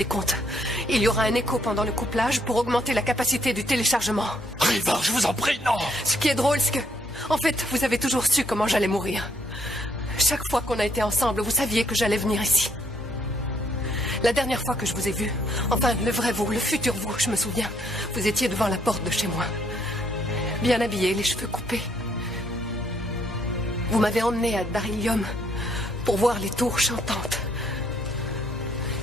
des comptes. Il y aura un écho pendant le couplage pour augmenter la capacité du téléchargement. Riva, je vous en prie, non! Ce qui est drôle, c'est que... En fait, vous avez toujours su comment j'allais mourir. Chaque fois qu'on a été ensemble, vous saviez que j'allais venir ici. La dernière fois que je vous ai vu, enfin, le vrai vous, le futur vous, je me souviens, vous étiez devant la porte de chez moi. Bien habillé, les cheveux coupés. Vous m'avez emmené à Darillium pour voir les tours chantantes.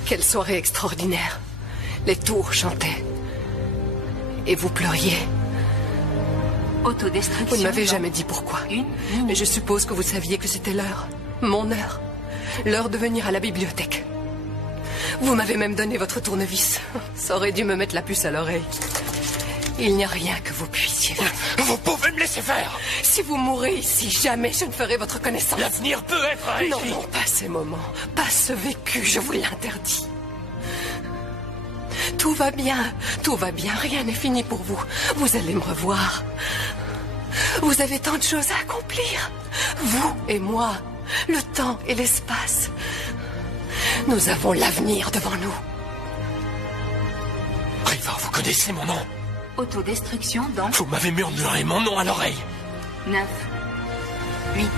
Quelle soirée extraordinaire. Les tours chantaient. Et vous pleuriez. Autodestruction. Vous ne m'avez jamais dit pourquoi. Mais je suppose que vous saviez que c'était l'heure. Mon heure. L'heure de venir à la bibliothèque. Vous m'avez même donné votre tournevis. Ça aurait dû me mettre la puce à l'oreille. Il n'y a rien que vous puissiez faire. Vous pouvez me laisser faire! Si vous mourrez ici, jamais je ne ferai votre connaissance. L'avenir peut être écrit! Non, non, pas ces moments. Pas ce vécu, je vous l'interdis. Tout va bien, rien n'est fini pour vous. Vous allez me revoir. Vous avez tant de choses à accomplir. Vous et moi, le temps et l'espace. Nous avons l'avenir devant nous. Riva, vous connaissez mon nom? Autodestruction dans Vous m'avez murmuré mon nom à l'oreille. 9, 8,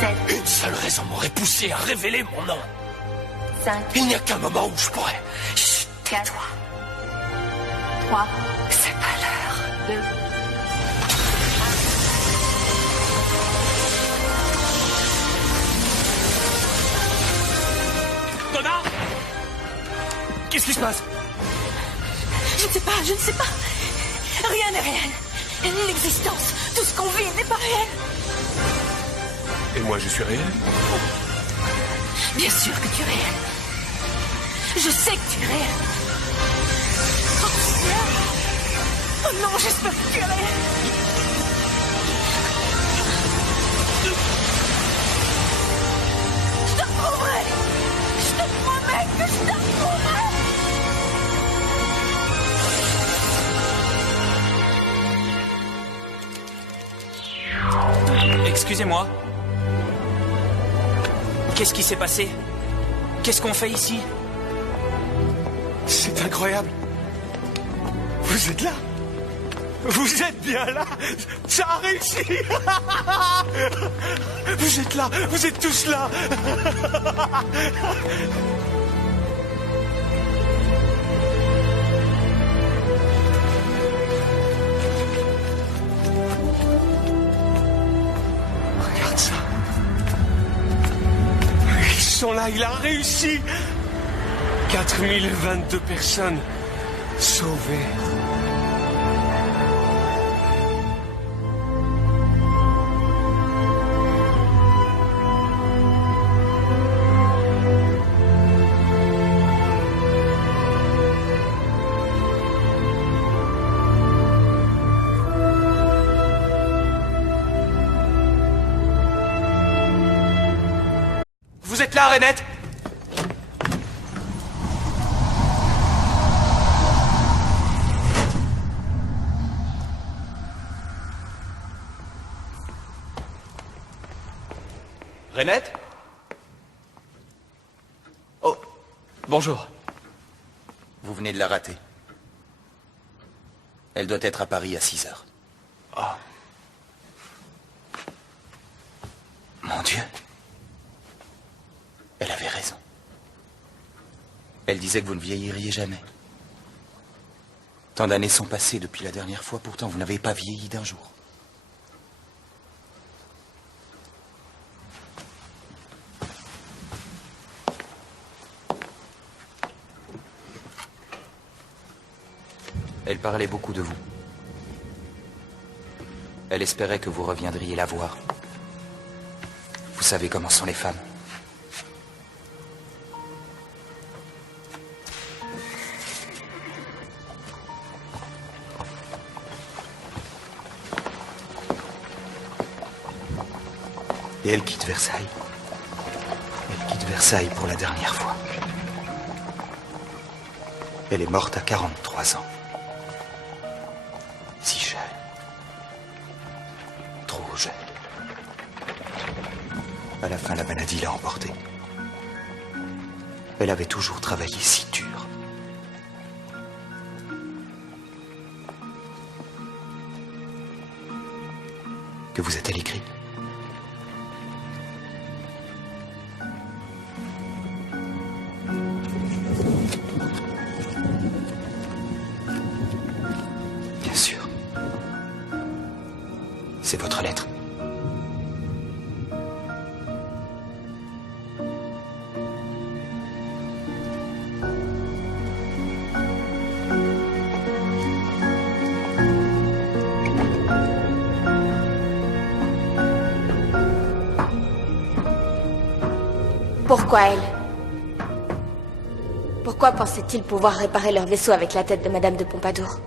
7, Une seule raison m'aurait poussé à révéler mon nom. 5, Il n'y a qu'un moment où je pourrais. Chut, 4, tais-toi. 3, C'est pas l'heure. 2, Donna! Qu'est-ce qui se passe? Je ne sais pas. Rien n'est réel. L'existence, tout ce qu'on vit n'est pas réel. Et moi, je suis réel? Bien sûr que tu es réel. Je sais que tu es réel. Oh non, j'espère que tu es réel. Je t'approuverai. Je te promets que je t'approuverai. Excusez-moi. Qu'est-ce qui s'est passé? Qu'est-ce qu'on fait ici? C'est incroyable. Vous êtes là. Vous êtes bien là. Ça a réussi. Vous êtes là. Vous êtes tous là. Regarde ça. Ils sont là. Il a réussi. 4022 personnes sauvées. Vous êtes là, Renette? Renette? Oh, bonjour. Vous venez de la rater. Elle doit être à Paris à 6 heures. Oh. Mon Dieu. Elle avait raison. Elle disait que vous ne vieilliriez jamais. Tant d'années sont passées depuis la dernière fois, pourtant vous n'avez pas vieilli d'un jour. Elle parlait beaucoup de vous. Elle espérait que vous reviendriez la voir. Vous savez comment sont les femmes. Et elle quitte Versailles. Elle quitte Versailles pour la dernière fois. Elle est morte à 43 ans. Si jeune. Trop jeune. À la fin, la maladie l'a emportée. Elle avait toujours travaillé si dur. Que vous a-t-elle écrit? Bien sûr. C'est votre lettre. Pourquoi elle? Pourquoi pensait-il pouvoir réparer leur vaisseau avec la tête de Madame de Pompadour?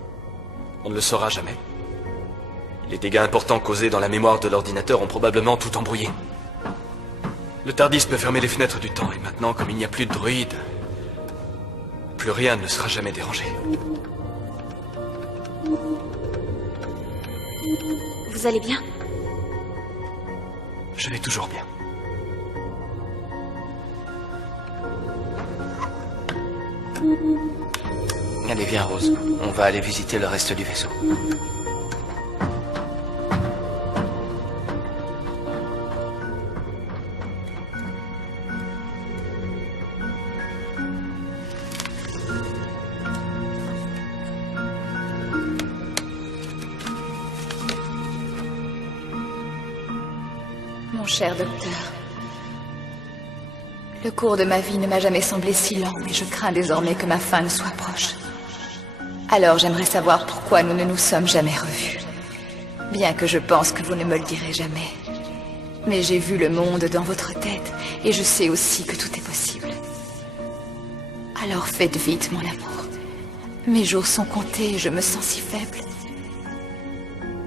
On ne le saura jamais. Les dégâts importants causés dans la mémoire de l'ordinateur ont probablement tout embrouillé. Le TARDIS peut fermer les fenêtres du temps, et maintenant, comme il n'y a plus de droïdes, plus rien ne sera jamais dérangé. Vous allez bien? Je vais toujours bien. Allez, viens, Rose. On va aller visiter le reste du vaisseau. Mon cher docteur, le cours de ma vie ne m'a jamais semblé si lent, mais je crains désormais que ma fin ne soit proche. Alors j'aimerais savoir pourquoi nous ne nous sommes jamais revus. Bien que je pense que vous ne me le direz jamais. Mais j'ai vu le monde dans votre tête, et je sais aussi que tout est possible. Alors faites vite, mon amour. Mes jours sont comptés et je me sens si faible.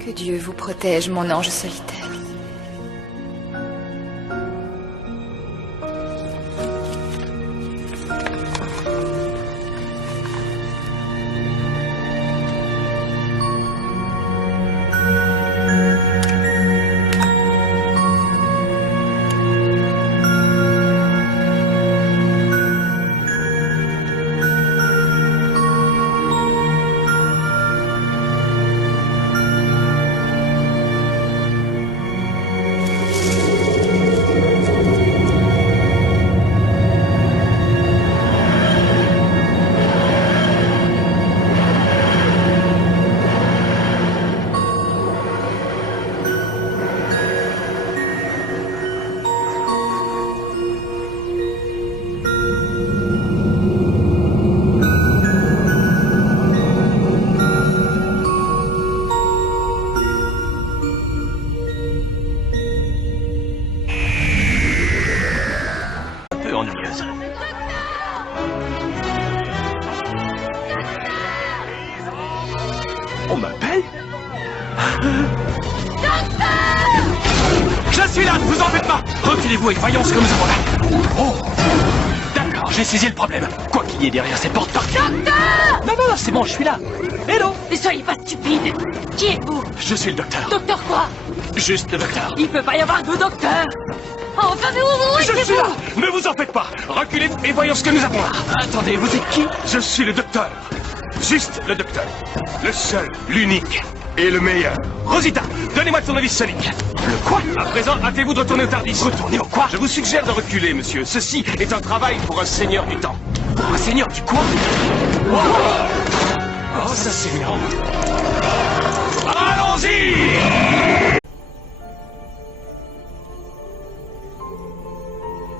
Que Dieu vous protège, mon ange solitaire. On m'appelle? Je suis là, ne vous en faites pas! Reculez-vous et voyons ce que nous avons là. Oh! D'accord, j'ai saisi le problème. Quoi qu'il y ait derrière cette porte par... Docteur! Non, c'est bon, je suis là. Hello! Ne soyez pas stupide! Qui êtes-vous? Je suis le docteur. Docteur quoi? Juste le docteur. Il peut pas y avoir deux docteurs! Enfin, mais où Je suis là! Ne vous en faites pas! Reculez et voyons ce que nous avons là. Attendez, vous êtes qui? Je suis le docteur. Juste le docteur. Le seul, l'unique et le meilleur. Rosita, donnez-moi le tournevis sonique. Le quoi? À présent, hâtez-vous de retourner au TARDIS. Retourner au quoi? Je vous suggère de reculer, monsieur. Ceci est un travail pour un seigneur du temps. Pour un seigneur du quoi? Oh, ça c'est énorme. Allons-y!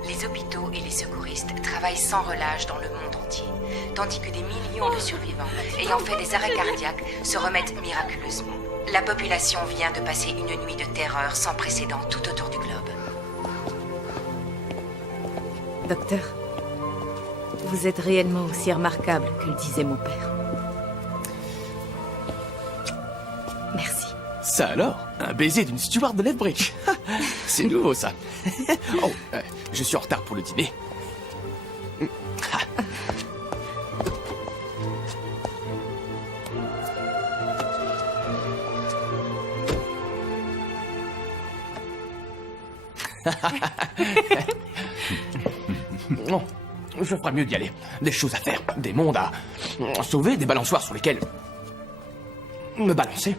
Les hôpitaux et les secouristes travaillent sans relâche dans le monde entier, tandis que des millions de survivants ayant fait des arrêts cardiaques se remettent miraculeusement. La population vient de passer une nuit de terreur sans précédent tout autour du globe. Docteur, vous êtes réellement aussi remarquable que le disait mon père. Merci. Ça alors? Un baiser d'une steward de Lethbridge. C'est nouveau ça. Oh, je suis en retard pour le dîner. Non, je ferais mieux d'y aller. Des choses à faire, des mondes à sauver, des balançoires sur lesquels me balancer.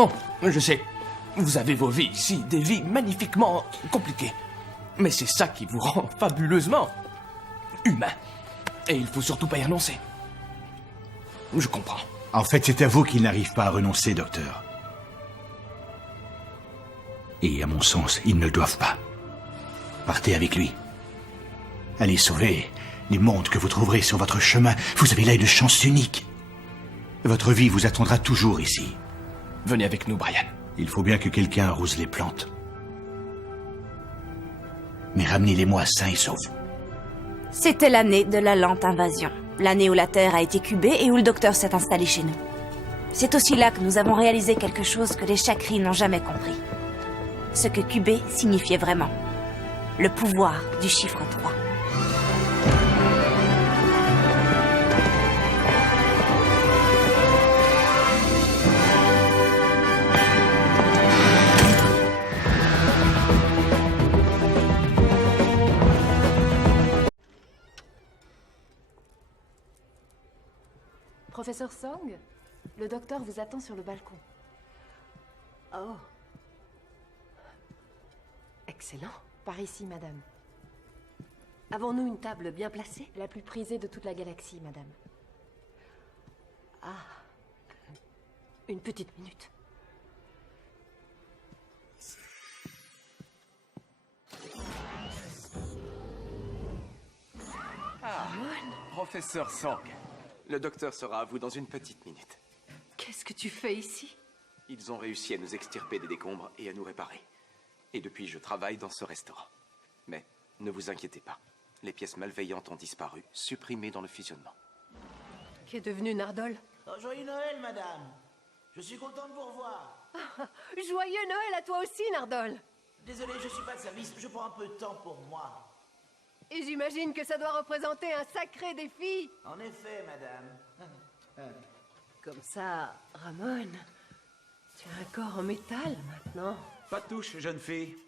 Oh, je sais. Vous avez vos vies ici, des vies magnifiquement compliquées. Mais c'est ça qui vous rend fabuleusement humain. Et il faut surtout pas y renoncer. Je comprends. En fait, c'est à vous qu'ils n'arrivent pas à renoncer, docteur. Et à mon sens, ils ne le doivent pas. Partez avec lui. Allez sauver les mondes que vous trouverez sur votre chemin. Vous avez là une chance unique. Votre vie vous attendra toujours ici. Venez avec nous, Brian. Il faut bien que quelqu'un arrose les plantes. Mais ramenez-les-moi sains et saufs. C'était l'année de la lente invasion. L'année où la Terre a été cubée et où le docteur s'est installé chez nous. C'est aussi là que nous avons réalisé quelque chose que les Chakris n'ont jamais compris. Ce que cubé signifiait vraiment. Le pouvoir du chiffre 3. Professeur Song, le docteur vous attend sur le balcon. Oh. Excellent. Par ici, madame. Avons-nous une table bien placée? La plus prisée de toute la galaxie, madame. Ah. Une petite minute. Professeur Sang, le docteur sera à vous dans une petite minute. Qu'est-ce que tu fais ici? Ils ont réussi à nous extirper des décombres et à nous réparer. Et depuis, je travaille dans ce restaurant. Mais ne vous inquiétez pas. Les pièces malveillantes ont disparu, supprimées dans le fusionnement. Qu'est devenu Nardole? Oh, joyeux Noël, madame. Je suis content de vous revoir. Joyeux Noël à toi aussi, Nardole. Désolé, je suis pas de service. Je prends un peu de temps pour moi. Et j'imagine que ça doit représenter un sacré défi. En effet, madame. Comme ça, Ramon, tu as un corps en métal maintenant. Pas de touche, jeune fille.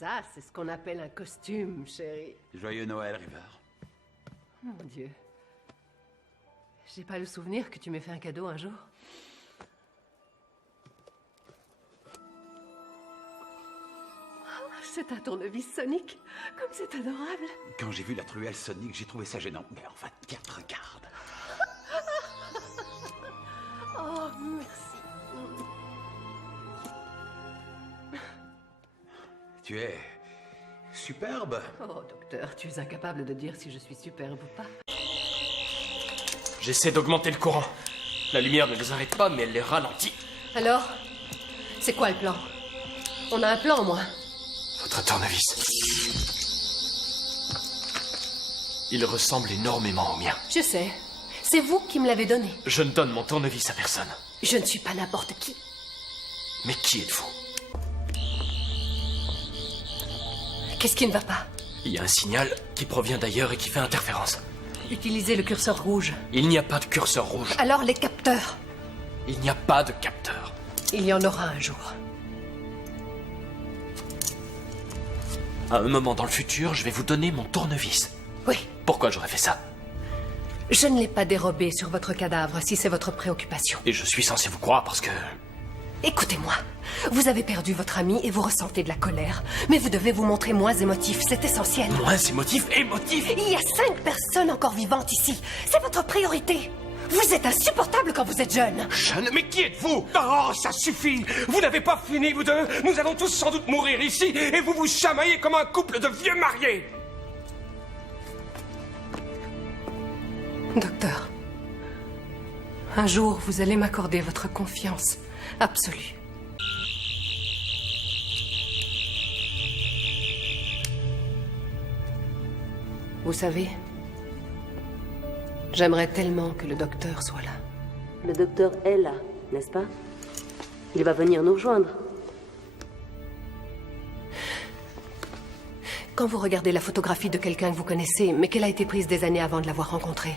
Ça, c'est ce qu'on appelle un costume, chérie. Joyeux Noël, River. Mon Dieu. J'ai pas le souvenir que tu m'aies fait un cadeau un jour. C'est un tournevis sonique. Comme c'est adorable. Quand j'ai vu la truelle sonique, j'ai trouvé ça gênant. Mais enfin, tiens, regarde. Oh, merci. Tu es superbe. Oh, docteur, tu es incapable de dire si je suis superbe ou pas. J'essaie d'augmenter le courant. La lumière ne les arrête pas, mais elle les ralentit. Alors, c'est quoi le plan? On a un plan, moi. Votre tournevis. Il ressemble énormément au mien. Je sais. C'est vous qui me l'avez donné. Je ne donne mon tournevis à personne. Je ne suis pas n'importe qui. Mais qui êtes-vous? Qu'est-ce qui ne va pas? Il y a un signal qui provient d'ailleurs et qui fait interférence. Utilisez le curseur rouge. Il n'y a pas de curseur rouge. Alors les capteurs. Il n'y a pas de capteur. Il y en aura un jour. À un moment dans le futur, je vais vous donner mon tournevis. Oui. Pourquoi j'aurais fait ça? Je ne l'ai pas dérobé sur votre cadavre, si c'est votre préoccupation. Et je suis censé vous croire parce que... Écoutez-moi. Vous avez perdu votre ami et vous ressentez de la colère. Mais vous devez vous montrer moins émotif, c'est essentiel. Moins émotif? Émotif? Il y a 5 personnes encore vivantes ici. C'est votre priorité. Vous êtes insupportable quand vous êtes jeune. Jeune? Mais qui êtes-vous? Oh, ça suffit! Vous n'avez pas fini, vous deux! Nous allons tous sans doute mourir ici, et vous vous chamaillez comme un couple de vieux mariés! Docteur, un jour, vous allez m'accorder votre confiance absolue. Vous savez, j'aimerais tellement que le docteur soit là. Le docteur est là, n'est-ce pas? Il va venir nous rejoindre. Quand vous regardez la photographie de quelqu'un que vous connaissez, mais qu'elle a été prise des années avant de l'avoir rencontré,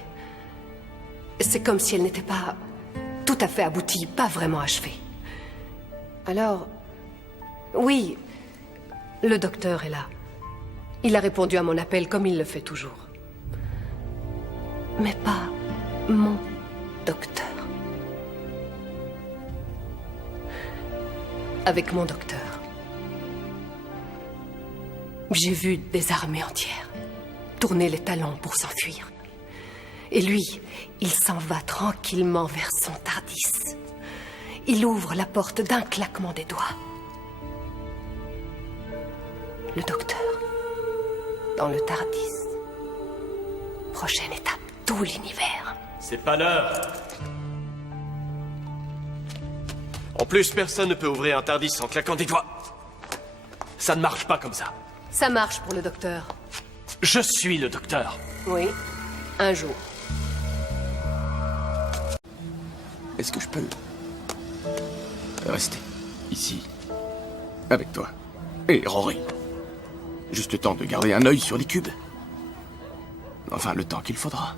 c'est comme si elle n'était pas tout à fait aboutie, pas vraiment achevée. Alors, oui, le docteur est là. Il a répondu à mon appel comme il le fait toujours. Mais pas mon docteur. avec mon docteur. J'ai vu des armées entières tourner les talons pour s'enfuir. Et lui, il s'en va tranquillement vers son TARDIS. Il ouvre la porte d'un claquement des doigts. Le docteur, dans le TARDIS. Prochaine étape, tout l'univers. C'est pas l'heure. En plus, personne ne peut ouvrir un TARDIS en claquant des doigts. Ça ne marche pas comme ça. Ça marche pour le docteur. Je suis le docteur. Oui, un jour. Est-ce que je peux rester ici, avec toi et Rory? Juste le temps de garder un œil sur les cubes. Enfin, le temps qu'il faudra.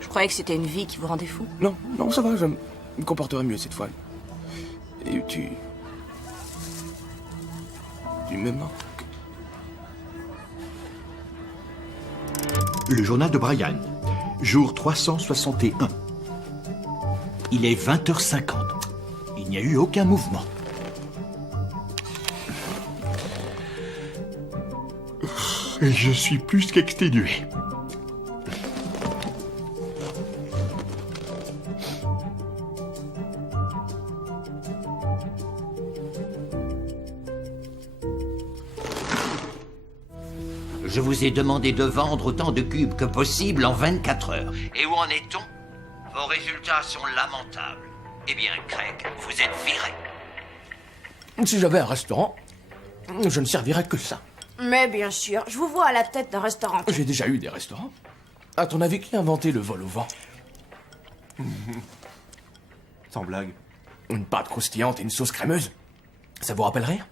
Je croyais que c'était une vie qui vous rendait fou. Non, non, ça va, je me comporterai mieux cette fois. Et tu me manques. Le journal de Brian, jour 361. Il est 20h50. Il n'y a eu aucun mouvement. Et je suis plus qu'exténué. Je vous ai demandé de vendre autant de cubes que possible en 24 heures. Et où en est-on? Vos résultats sont lamentables. Eh bien, Craig, vous êtes viré. Si j'avais un restaurant, je ne servirais que ça. Mais bien sûr, je vous vois à la tête d'un restaurant. J'ai déjà eu des restaurants. À ton avis, qui a inventé le vol au vent? Sans blague. Une pâte croustillante et une sauce crémeuse. Ça vous rappelle rien?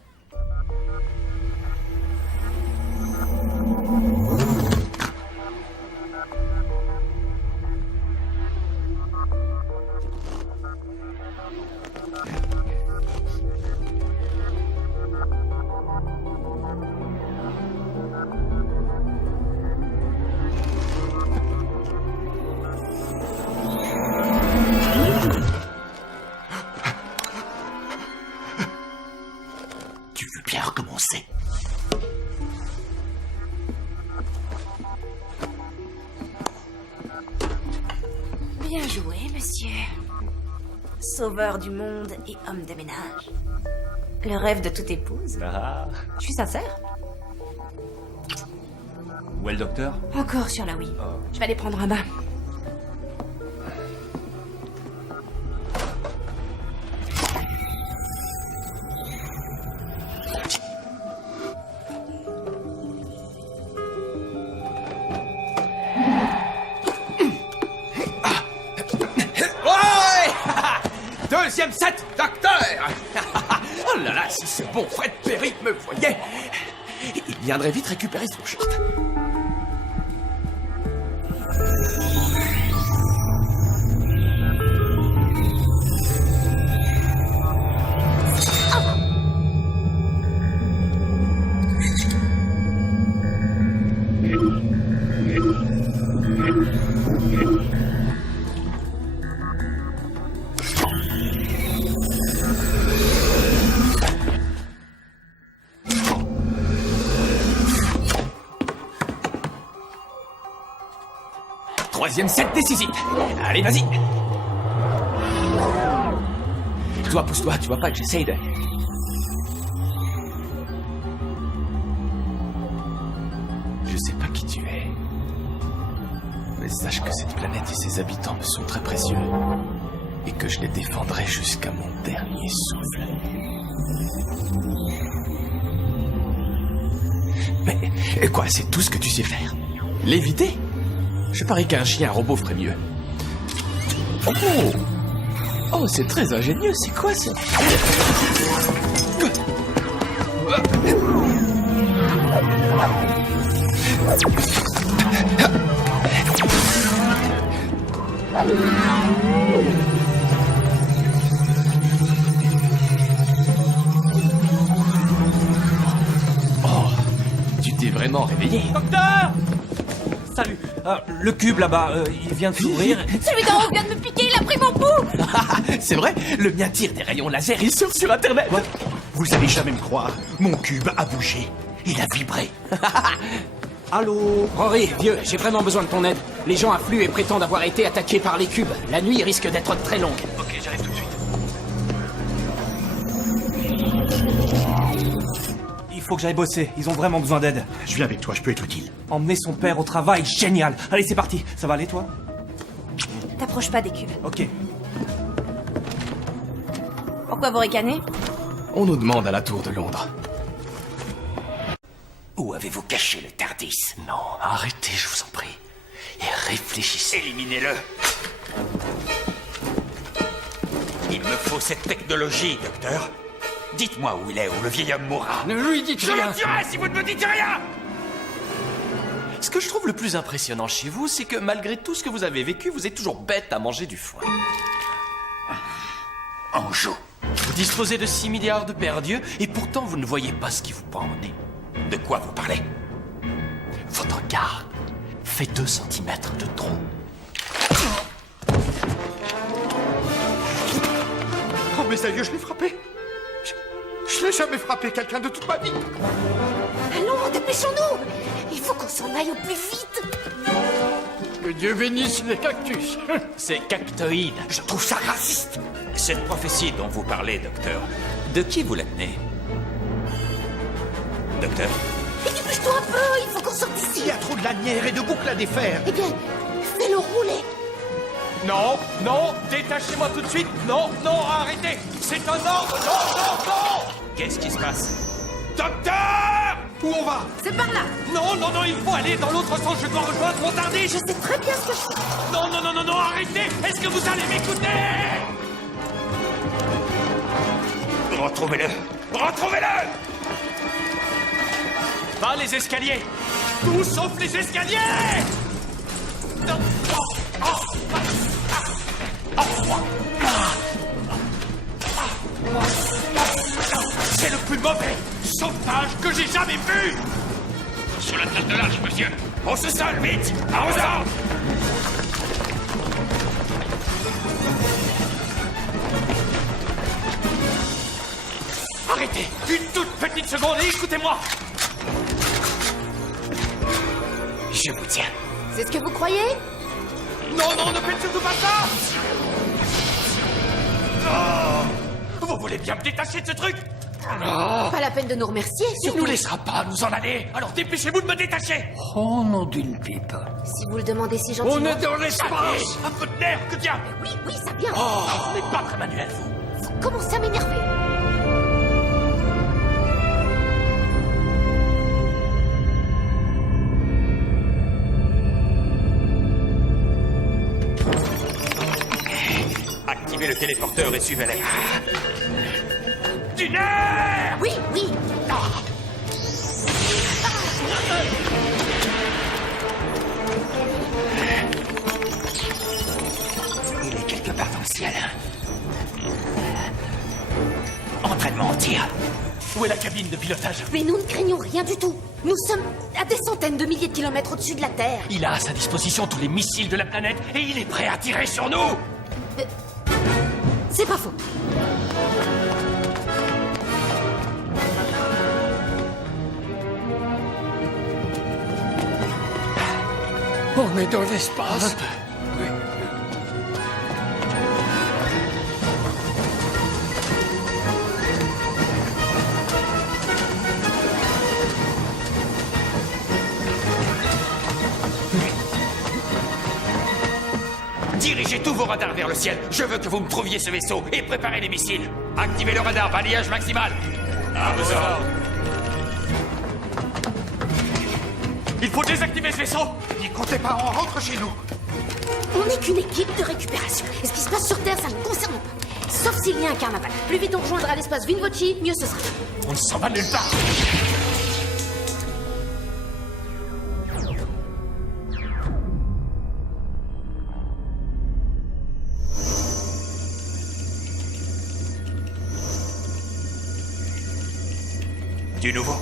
Bien joué, monsieur. Sauveur du monde et homme de ménage. Le rêve de toute épouse. Ah. Je suis sincère. Où est le docteur? Encore sur la Wii. Je vais aller prendre un bain. Deuxième set, docteur. Oh là là, si ce bon Fred Perry me voyait, il viendrait vite récupérer son short. Troisième set décisif. Allez, vas-y. Toi, pousse-toi, tu vois pas que j'essaye de... Je sais pas qui tu es. Mais sache que cette planète et ses habitants me sont très précieux. Et que je les défendrai jusqu'à mon dernier souffle. Mais quoi, c'est tout ce que tu sais faire? Léviter? Je parie qu'un chien robot ferait mieux. Oh! Oh, c'est très ingénieux, c'est quoi ça? Oh, tu t'es vraiment réveillé. Docteur! Salut. Le cube là-bas, il vient de s'ouvrir. Celui d'en haut vient de me piquer, il a pris pris mon pouls! C'est vrai, le mien tire des rayons laser, il surfe sur Internet. Vous allez jamais me croire. Mon cube a bougé. Il a vibré. Allô? Rory, vieux, j'ai vraiment besoin de ton aide. Les gens affluent et prétendent avoir été attaqués par les cubes. La nuit risque d'être très longue. Ok, j'arrive tout de suite. Il faut que j'aille bosser. Ils ont vraiment besoin d'aide. Je viens avec toi, je peux être utile. Emmener son père au travail, génial. Allez, c'est parti. Ça va aller, toi? T'approches pas des cubes. Ok. Pourquoi vous ricanez? On nous demande à la Tour de Londres. Où avez-vous caché le TARDIS? Non, arrêtez, je vous en prie. Et réfléchissez. Éliminez-le. Il me faut cette technologie, docteur. Dites-moi où il est, où le vieil homme mourra. Ne lui dites rien! Je le tuerai si vous ne me dites rien! Ce que je trouve le plus impressionnant chez vous, c'est que malgré tout ce que vous avez vécu, vous êtes toujours bête à manger du foin. On joue. Vous disposez de 6 milliards de paires d'yeux, et pourtant vous ne voyez pas ce qui vous pend au nez. De quoi vous parlez? Votre garde fait 2 cm de trop. Oh, mes aïeux, je l'ai frappé. Je n'ai jamais frappé quelqu'un de toute ma vie. Allons, dépêchons-nous! Il faut qu'on s'en aille au plus vite! Que Dieu bénisse les cactus! C'est cactoïde. Je trouve ça raciste. Cette prophétie dont vous parlez, docteur, de qui vous la tenez? Docteur? Mais dépêche-toi un peu! Il faut qu'on sorte d'ici! Il y a trop de lanières et de boucles à défaire. Eh bien, fais-le rouler! Non, non, détachez-moi tout de suite. Non, non, arrêtez. C'est un ordre. Non, non, non. Qu'est-ce qui se passe? Docteur! Où on va? C'est par là! Non, non, non, il faut aller dans l'autre sens. Je dois rejoindre mon TARDIS. Je sais très bien ce que je fais! Non, non, non, non, non, arrêtez. Est-ce que vous allez m'écouter? Retrouvez-le! Retrouvez-le! Pas les escaliers. Tout sauf les escaliers. Non. C'est le plus mauvais sauvetage que j'ai jamais vu. Sur la tête de l'âge, monsieur! Au sous-sol, vite! À vos ordres! Arrêtez. Une toute petite seconde et écoutez-moi. Je vous tiens. C'est ce que vous croyez? Non, non, ne faites surtout pas ça. Oh, vous voulez bien me détacher de ce truc? Pas la peine de nous remercier, Il ne nous laissera pas nous en aller. Alors dépêchez-vous de me détacher. Oh, nom d'une pipe. Si vous le demandez si gentiment... On est dans Allez, l'espace! un peu de nerf, que diable. Oui, oui, ça vient! Oh, vous n'êtes pas très manuel, vous. Vous commencez à m'énerver! Activez le téléporteur et suivez-les. Du nerf. Oui, oui! Il est quelque part dans le ciel. Entraînement en tir. Où est la cabine de pilotage? Mais nous ne craignons rien du tout! Nous sommes à des centaines de milliers de kilomètres au-dessus de la Terre! Il a à sa disposition tous les missiles de la planète et il est prêt à tirer sur nous. C'est pas faux! On est dans l'espace! Dirigez tous vos radars vers le ciel. Je veux que vous me trouviez ce vaisseau et préparez les missiles. Activez le radar, balayage maximal. À vos ordres. Il faut désactiver ce vaisseau. N'y comptez pas, on rentre chez nous. On n'est qu'une équipe de récupération. Et ce qui se passe sur Terre, ça ne nous concerne pas. Sauf s'il y a un carnaval. Plus vite on rejoindra l'espace Vinvoci, mieux ce sera. On ne s'en va nulle part. Du nouveau.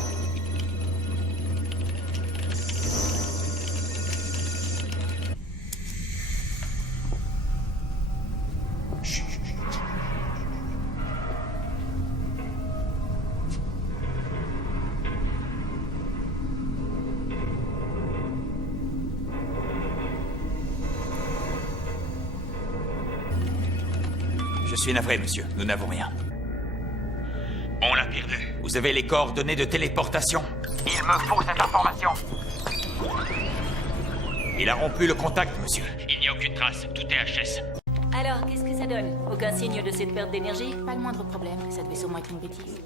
Je suis navré, monsieur. Nous n'avons rien. On l'a perdu. Vous avez les coordonnées de téléportation? Il me faut cette information. Il a rompu le contact, monsieur. Il n'y a aucune trace. Tout est HS. Alors, qu'est-ce que ça donne? Aucun signe de cette perte d'énergie? Pas le moindre problème. Ça devait sûrement être une bêtise.